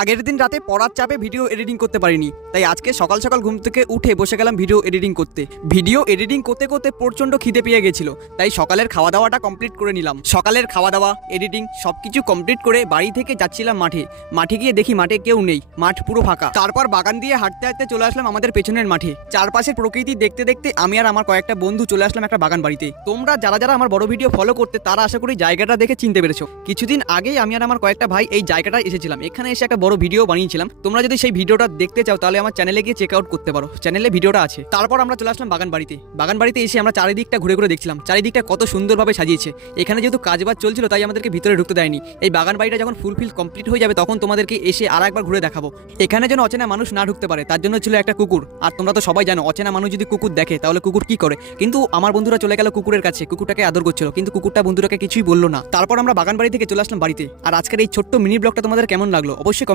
আগের দিন রাতে পড়ার চাপে ভিডিও এডিটিং করতে পারিনি, তাই আজকে সকাল সকাল ঘুম থেকে উঠে বসে গেলাম ভিডিও এডিটিং করতে। ভিডিও এডিটিং করতে করতে প্রচণ্ড খিদে পেয়ে গেছিল, তাই সকালের খাওয়া দাওয়াটা কমপ্লিট করে নিলাম। সকালের খাওয়া দাওয়া, এডিটিং সবকিছু কমপ্লিট করে বাড়ি থেকে যাচ্ছিলাম মাঠে গিয়ে দেখি মাঠে কেউ নেই, মাঠ পুরো ফাঁকা। তারপর বাগান দিয়ে হাঁটতে হাঁটতে চলে আসলাম আমাদের পেছনের মাঠে। চারপাশের প্রকৃতি দেখতে দেখতে আমি আর আমার কয়েকটা বন্ধু চলে আসলাম একটা বাগান বাড়িতে। তোমরা যারা যারা আমার বড় ভিডিও ফলো করতে তারা আশা করি জায়গাটা দেখে চিনতে পেরেছো। কিছুদিন আগেই আমি আর আমার কয়েকটা ভাই এই জায়গাটা এসেছিলাম, এখানে এসে একটা বড় ভিডিও বানিয়েছিলাম। তোমরা যদি সেই ভিডিওটা দেখতে চাও তাহলে আমার চ্যানেলে গিয়ে চেক আউট করতে পারো, চ্যানেলে ভিডিওটা আছে। তারপর আমরা চলে আসলাম বাগান বাড়িতে এসে আমরা চারিদিকটা ঘুরে ঘুরে দেখছিলাম চারিদিকটা কত সুন্দরভাবে সাজিয়েছে। এখানে যেহেতু কাজবাজ চলছিল তাই আমাদেরকে ভিতরে ঢুকতে দেয়নি। এই বাগান বাড়িটা যখন ফুলফিল কমপ্লিট হয়ে যাবে তখন তোমাদেরকে এসে আর একবার ঘুরে দেখাবো। এখানে যেন অচেনা মানুষ না ঢুকতে পারে তার জন্য ছিল একটা কুকুর। আর তোমরা তো সবাই জানো অচেনা মানুষ যদি কুকুর দেখে তাহলে কুকুর কি করে, কিন্তু আমার বন্ধুরা চলে গেল কুকুরের কাছে, কুকুরটাকে আদর করছিল, কিন্তু কুকুরটা বন্ধুটাকে কিছুই বললো না। তারপর আমরা বাগান বাড়ি থেকে চলে আসলাম বাড়িতে। আর আজকের এই ছোট্ট মিনি ব্লগটা তোমাদের কেমন লাগলো অবশ্যই